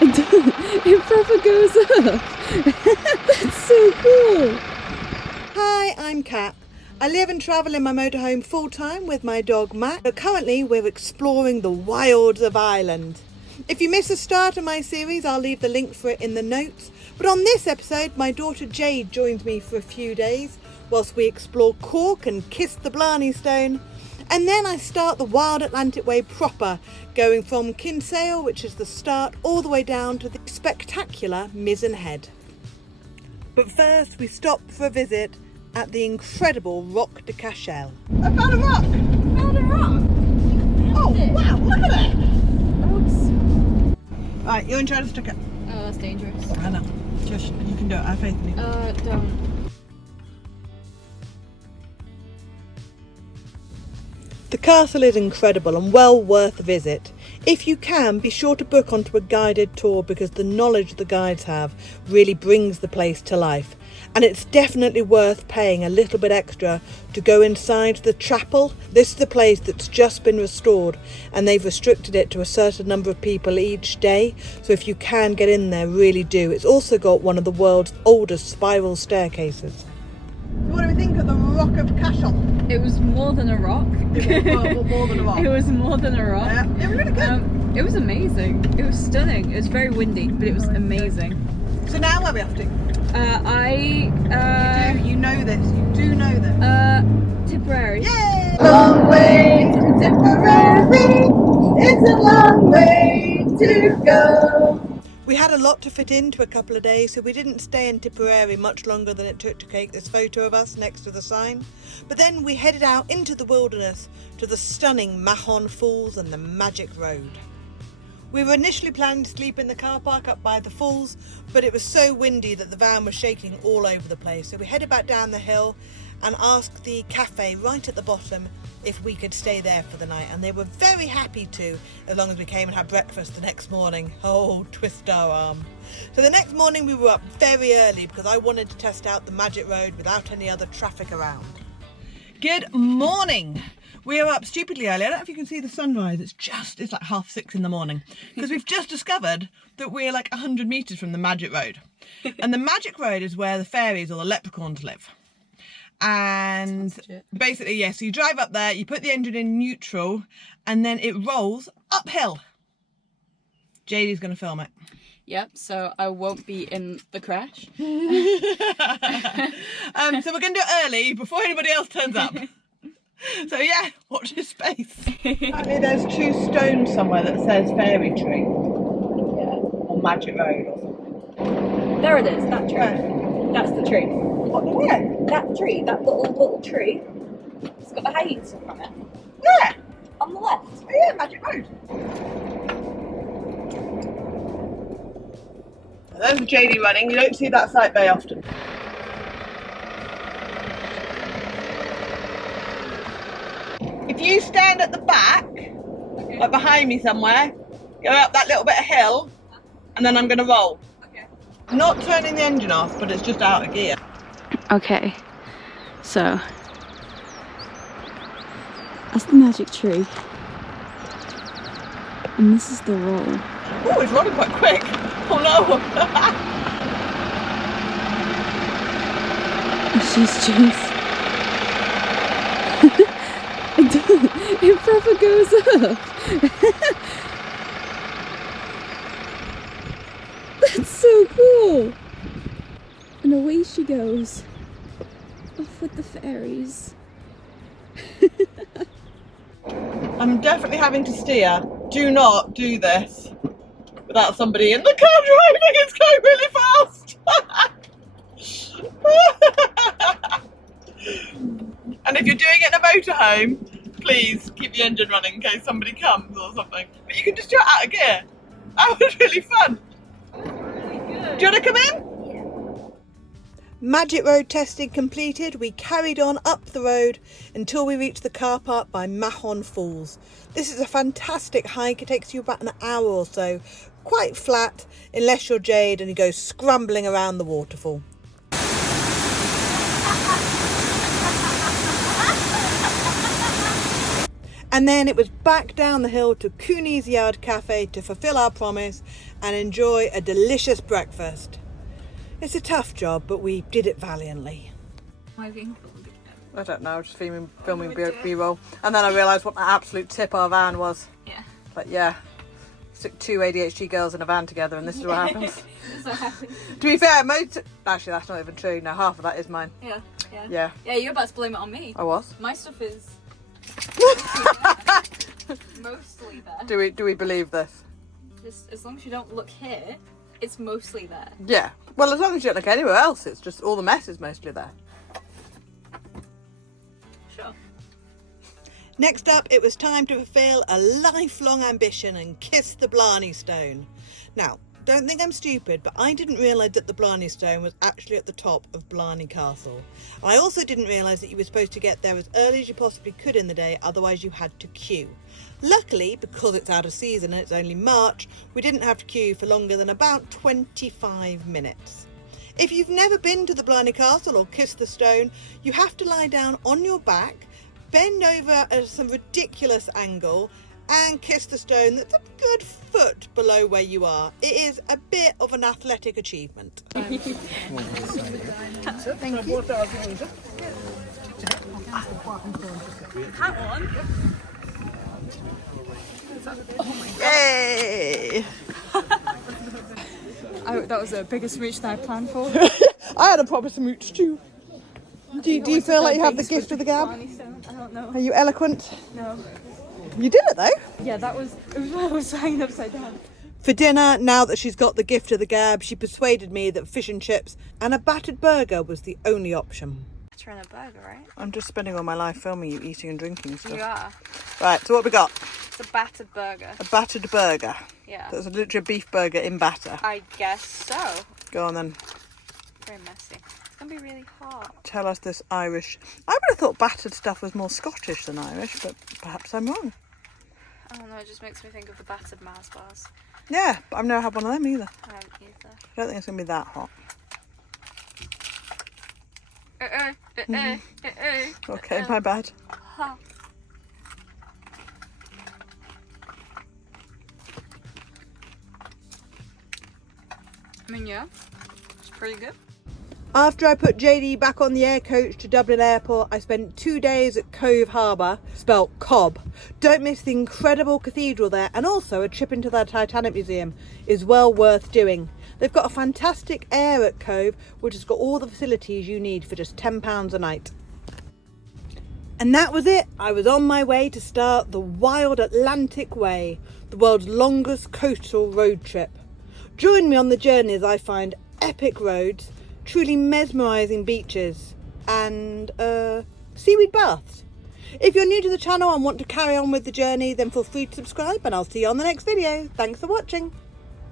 It proper goes up. That's so cool. Hi, I'm Kat. I live and travel in my motorhome full-time with my dog Matt. But currently we're exploring the wilds of Ireland. If you miss the start of my series, I'll leave the link for it in the notes. But on this episode, my daughter Jade joins me for a few days whilst we explore Cork and kiss the Blarney Stone. And then I start the Wild Atlantic Way proper, going from Kinsale, which is the start, all the way down to the spectacular Mizzen Head. But first we stop for a visit at the incredible Rock of Cashel. I found a rock! Found a rock. Oh wow, look at that! Oops. Right, you're in charge of stick it. Oh, that's dangerous. I know. Just, you can do it, I have faith in you. Don't. The castle is incredible and well worth a visit. If you can, be sure to book onto a guided tour because the knowledge the guides have really brings the place to life. And it's definitely worth paying a little bit extra to go inside the chapel. This is the place that's just been restored and they've restricted it to a certain number of people each day. So if you can get in there, really do. It's also got one of the world's oldest spiral staircases. What do we think of the Rock of Cashel? It was more than a rock. It was more than a rock. It was more than a rock. Yeah, it was really good. It was amazing. It was stunning. It was very windy, but it was amazing. So now where are we off to? You know this. You do know this. Tipperary. Yay! Long way to Tipperary. It's a long way to go. We had a lot to fit into a couple of days, so we didn't stay in Tipperary much longer than it took to take this photo of us next to the sign. But then we headed out into the wilderness to the stunning Mahon Falls and the Magic Road. We were initially planning to sleep in the car park up by the falls, but it was so windy that the van was shaking all over the place. So we headed back down the hill and asked the cafe right at the bottom if we could stay there for the night, and they were very happy to, as long as we came and had breakfast the next morning. Oh, twist our arm. So the next morning we were up very early because I wanted to test out the Magic Road without any other traffic around. Good morning. We are up stupidly early. I don't know if you can see the sunrise. It's like 6:30 in the morning because we've just discovered that we're like 100 metres from the Magic Road. And the Magic Road is where the fairies or the leprechauns live. And basically, yeah, so you drive up there, you put the engine in neutral, and then it rolls uphill. Jade is going to film it. Yep, so I won't be in the crash. So we're going to do it early before anybody else turns up. So yeah, watch this space. Apparently there's 2 stones somewhere that says fairy tree. Yeah. Or Magic Road or something. There it is, that tree. Where? That's the tree. What, the where? That tree, that little tree. It's got the hay stuff on it. Where? On the left. Oh yeah, Magic Road. There's Jade running. You don't see that sight very often. If you stand at the back, Okay. like behind me somewhere, go up that little bit of hill, and then I'm going to roll. Okay. I'm not turning the engine off, but it's just out of gear. Okay, so that's the magic tree, and this is the roll. Oh, it's rolling quite quick. Oh no! She's just it proper goes up. That's so cool. And away she goes, off with the fairies. I'm definitely having to steer. Do not do this without somebody in the car driving. It's going really fast. And if you're doing it in a motorhome, please keep the engine running in case somebody comes or something. But you can just do it out of gear. That was really fun. Do you want to come in? Magic Road testing completed. We carried on up the road until we reached the car park by Mahon Falls. This is a fantastic hike. It takes you about an hour or so. Quite flat, unless you're Jade and you go scrambling around the waterfall. And then it was back down the hill to Cooney's Yard Cafe to fulfil our promise and enjoy a delicious breakfast. It's a tough job, but we did it valiantly. Am I being filmed again? I don't know, just filming B-roll. And then I realised what an absolute tip our van was. Yeah. But yeah, stick 2 ADHD girls in a van together and this is what happens. This is what happens. To be fair, actually that's not even true. No, half of that is mine. Yeah. Yeah. Yeah, you're about to blame it on me. I was. My stuff is mostly there. Do we believe this? Just as long as you don't look here, it's mostly there. Yeah. Well, as long as you don't look anywhere else, it's just all the mess is mostly there. Sure. Next up, it was time to fulfil a lifelong ambition and kiss the Blarney Stone. Now, don't think I'm stupid, but I didn't realise that the Blarney Stone was actually at the top of Blarney Castle. I also didn't realise that you were supposed to get there as early as you possibly could in the day, otherwise you had to queue. Luckily, because it's out of season and it's only March, we didn't have to queue for longer than about 25 minutes. If you've never been to the Blarney Castle or kissed the stone, you have to lie down on your back, bend over at some ridiculous angle, and kiss the stone that's a good foot below where you are. It is a bit of an athletic achievement. Thank you. Hat on. Oh my god. Yay! That was a bigger smooch than I planned for. I had a proper smooch too. Do you feel like you have the gift of the gab? I don't know. Are you eloquent? No. You did it though. Yeah, it was when I was hanging upside down. For dinner, now that she's got the gift of the gab, she persuaded me that fish and chips and a battered burger was the only option. Trying a burger, right? I'm just spending all my life filming you eating and drinking stuff. You are. Right, so what we got? It's a battered burger. A battered burger. Yeah. That's literally a beef burger in batter. I guess so. Go on then. Very messy. It's gonna be really hot. Tell us this Irish. I would have thought battered stuff was more Scottish than Irish, but perhaps I'm wrong. I don't know, it just makes me think of the battered Mars bars. Yeah, but I've never had one of them either. I haven't either. I don't think it's going to be that hot. Okay, my bad. I mean, yeah, it's pretty good. After I put Jade back on the air coach to Dublin Airport, I spent 2 days at Cobh Harbour, spelt Cobh. Don't miss the incredible cathedral there, and also a trip into the Titanic Museum is well worth doing. They've got a fantastic air at Cobh, which has got all the facilities you need for just £10 a night. And that was it. I was on my way to start the Wild Atlantic Way, the world's longest coastal road trip. Join me on the journey as I find epic roads, truly mesmerising beaches and seaweed baths. If you're new to the channel and want to carry on with the journey, then feel free to subscribe and I'll see you on the next video. Thanks for watching.